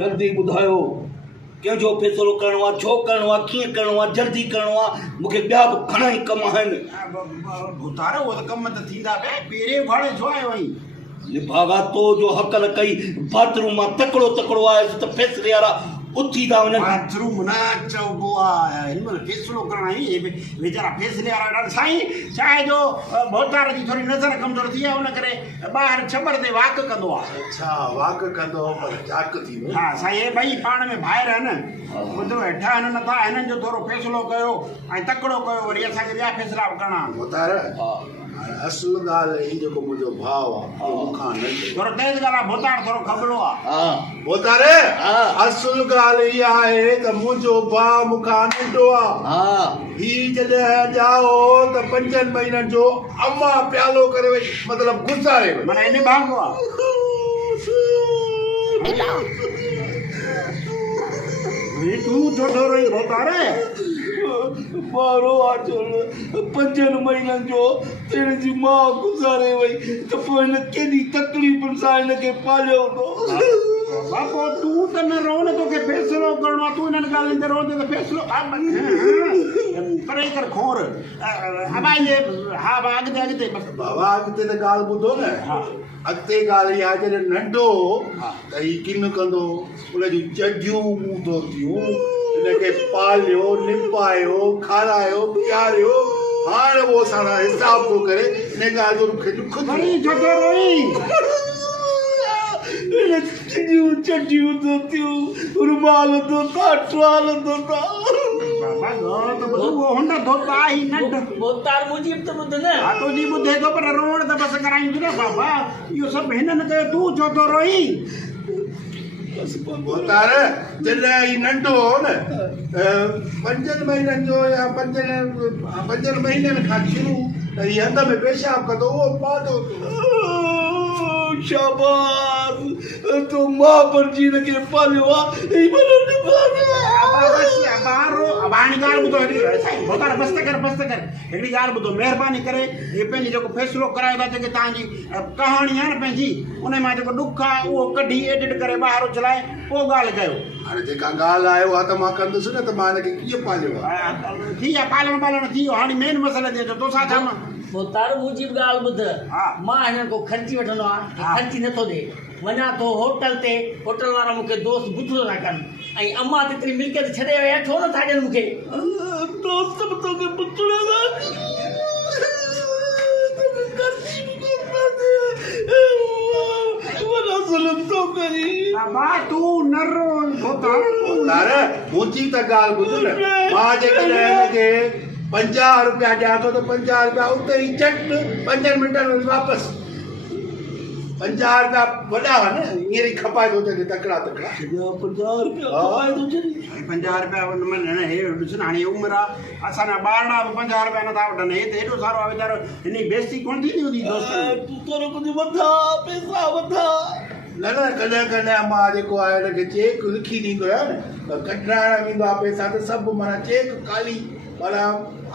जल्दी ॿुधायो कंहिंजो फ़ैसिलो करिणो आहे, छो करिणो आहे, कीअं करिणो आहे, जल्दी करिणो आहे। मूंखे ॿिया बि घणा ई कम आहिनि। भुतार उहो त कम त थींदा पिया, पहिरें भाड़े छो आयो आहीं? लिफाफा तो जो हकल कई बाथरूम मां तकड़ो तकड़ो आहे त फ़ैसिले वारा उथी था वञनि। बाथरूम न चइबो आहे, हिन महिल फ़ैसिलो करणु आई वीचारा फ़ैसिले वारा ॾाढा। साईं चाहे जो भोतार जी थोरी नज़र कमज़ोर थी आहे, उन करे ॿाहिरि छबर ते वाक कंदो आहे। अच्छा वाक कंदो पर जाक थी वई। हा साईं, हे ॿई पाण में भाइर आहिनि। ॿुधो हेठा हिननि नथा, हिननि जो थोरो फ़ैसिलो कयो ऐं तकड़ो कयो, वरी असांखे ॿिया फ़ैसिला बि करणा। भुतार असुल ॻाल्हि ही जेको मुंहिंजो भाउ आहे मूंखां नंढो, थोरो तेज़ ॻाल्हि आहे, भोतार थोरो खबड़ो आहे। भुतार असुल ॻाल्हि इहा आहे त मुंहिंजो भाउ मूंखां नंढो आहे। ही जॾहिं ॼाओ त 5 महीननि जो अम्मा प्यालो करे वई, मतिलबु गुज़ारे वई। माना इन भाॻो आहे। तूं छो थो रोई भोतार? ॿारो आहे 5 महीननि जो तेरे जी माउ गुज़ारे वई त पोइ हिन केॾी तकलीफ़ुनि सां हिनखे पालियो हूंदो। बापो तूं त न रो न, तोखे फ़ैसिलो करिणो आहे। तूं हिननि ॻाल्हियुनि ते रोज़ त फ़ैसिलो करे कर खोर। हा इहे हा अॻिते अॻिते बाबा अॻिते त ॻाल्हि ॿुधो न। अॻिते ॻाल्हि इहा जॾहिं नंढो त ही किन कंदो, उन जूं चॼियूं ॿूधो थियूं, हिनखे पालियो निपायो खारायो पीआरियो। हाणे उहो असां हिसाब थो करे, इन ॻाल्हि जो मूंखे दुख चॼियूं चॼियूं थो थियूं, रुमाल धोता टुवाल धोता। भोतार मुंहिंजी बि त ॿुध न। हा तुंहिंजी ॿुधे थो, पर रोअण त बसि कराईंदी न बाबा। इहो सभु हिननि कयो, तूं छो थो रोई? भोतार जॾहिं ही नंढो हो न, 5 महीननि जो या 5 महीननि खां शुरू त ही हंध में पेशाब कंदो, उहो पादो। शाबाश, तो मां बणजी हिनखे पालियो आहे। भोतार बसि त कर हिकिड़ी ॻाल्हि ॿुधो, महिरबानी करे हे पंहिंजी जेको फ़ैसिलो करायो था, जेके तव्हांजी कहाणी आहे न पंहिंजी, उन मां जेको ॾुख आहे उहो कढी एडिट करे ॿाहिरि उछलाए पोइ ॻाल्हि कयो। हाणे जेका ॻाल्हि आयो आहे त मां कंदुसि न, त मां हिनखे कीअं पालियो आहे। थी आहे पालण थी वियो। हाणे मेन मसइलो ते अचो, तोसां छा मां भोतार मुंहिंजी बि ॻाल्हि ॿुध। मां हिननि को ख़र्ची वठंदो आहियां, ख़र्ची नथो ॾे। वञा थो होटल ते, होटल वारा मूंखे दोस्त बुथड़ो था कनि, ऐं अम्मा तेतिरी मिल्कियत छॾे विया, छो नथा ॾियनि मूंखे? दोस्त बि तोखे बुथड़ो मुंहिंजी त ॻाल्हि ॿुध न। मां जेकॾहिं हिनखे 50 रुपया ॾियां थो त 50 रुपया उते ई झट 5 मिंटनि में वापसि। 50 रुपया वॾा न, हींअर ई खपाए थो अचे तकड़ा तकड़ा। 50 रुपया 50 रुपया ॾिस न, हाणे उमिरि आहे, असांजा ॿारड़ा बि 50 रुपया नथा वठनि। हे त हेॾो सारो आहे वीचारो, हिन जी बेइज़ती कोन थींदी हूंदी दोस्त? तूं थोरो कुझु वधा पैसा वधा। न कॾहिं कॾहिं मां जेको आहे हिनखे चेक लिखी ॾींदो आहियां न, त कढाइण वेंदो आहे पैसा त सभु माना चेक ख़ाली, माना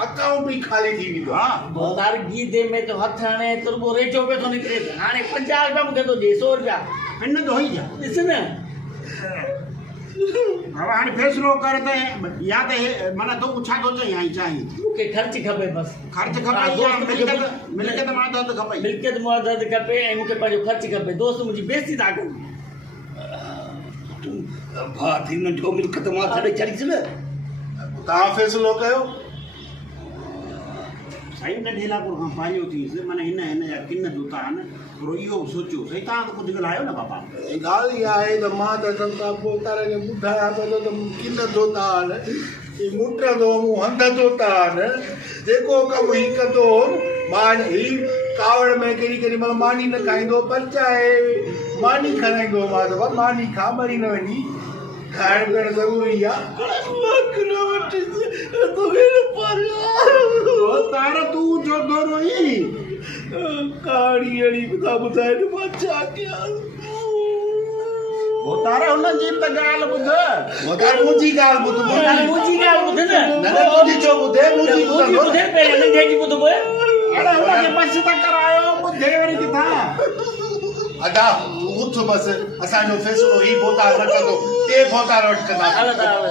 अकाउंट ई ख़ाली थी वेंदो। हा भोतार गीदे में तो हथ हणे त रुगो रेचो पियो थो निकिरे। हाणे 50 रुपया मूंखे थो ॾे, 100 रुपया हिन तो ई जा। ॾिस न। हाणे फ़ैसिलो कर त या त माना तूं छा थो चई? आई चाहीं मूंखे ख़र्च खपे बसि। ख़र्च खपे, मिल्कियत मुआदत खपे। मिल्कियत मुआदत खपे ऐं मूंखे पंहिंजो ख़र्च खपे। दोस्त मुंहिंजी बेइज़ती था कनि। भाउ थी नंढो मिल्कियत मां छॾे छॾीस न। तव्हां फ़ैसिलो कयो। साईं नंढे लाकुर खां पालियो थीसि, माना हिन जा किन धोता आहिनि, थोरो इहो सोचियो। साईं तव्हां त कुझु ॻाल्हायो न बाबा। ॻाल्हि इहा आहे त मां त संता पोतार खे ॿुधायां थो त किन धोता आहिनि, ही मुट थो मूं हंध धोता आहिनि। जेको कमु ही कंदो, मां ही कावड़ में केॾी महिल मानी न खाईंदो, पर चाहे मानी खाराईंदो। मां त मानी खा, मरी न वञी। खाइण पीअण ज़रूरी आहे। तार तूं छो थो रोई? कहाणी अहिड़ी बि था ॿुधाए न, मां छा कयां? तार हुनजी त ॻाल्हि ॿुध। मुंहिंजी ॻाल्हि ॿुध। मुंहिंजी ॻाल्हि ॿुध न। तुंहिंजी छो ॿुधे? मुंहिंजी ॿुधे पहिरियों नंढे जी ॿुध पोइ। अरे हुनखे बसि त करायो, ॿुधे वरी किथां? अदा उठ बस असांजो फ़ैसिलो ही बोतार न कंदो टे बोतार वटि कंदा हल त हल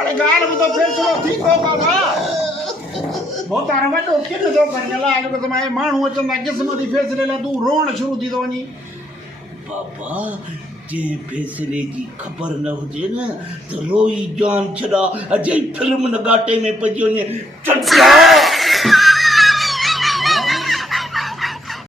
अरे ॻाल्हि ॿुधो फ़ैसिलो थींदो बाबा बोतार वॾो किन थो कनि अलाए अॼुकल्ह त माण्हू अचनि था क़िस्मती फ़ैसिले लाइ तूं रोअण शुरू थी थो वञी बाबा जंहिं फ़ैसिले जी ख़बर न हुजे न त रोई जान छॾा अॼु फिल्म न घाटे में पइजी वञे चटा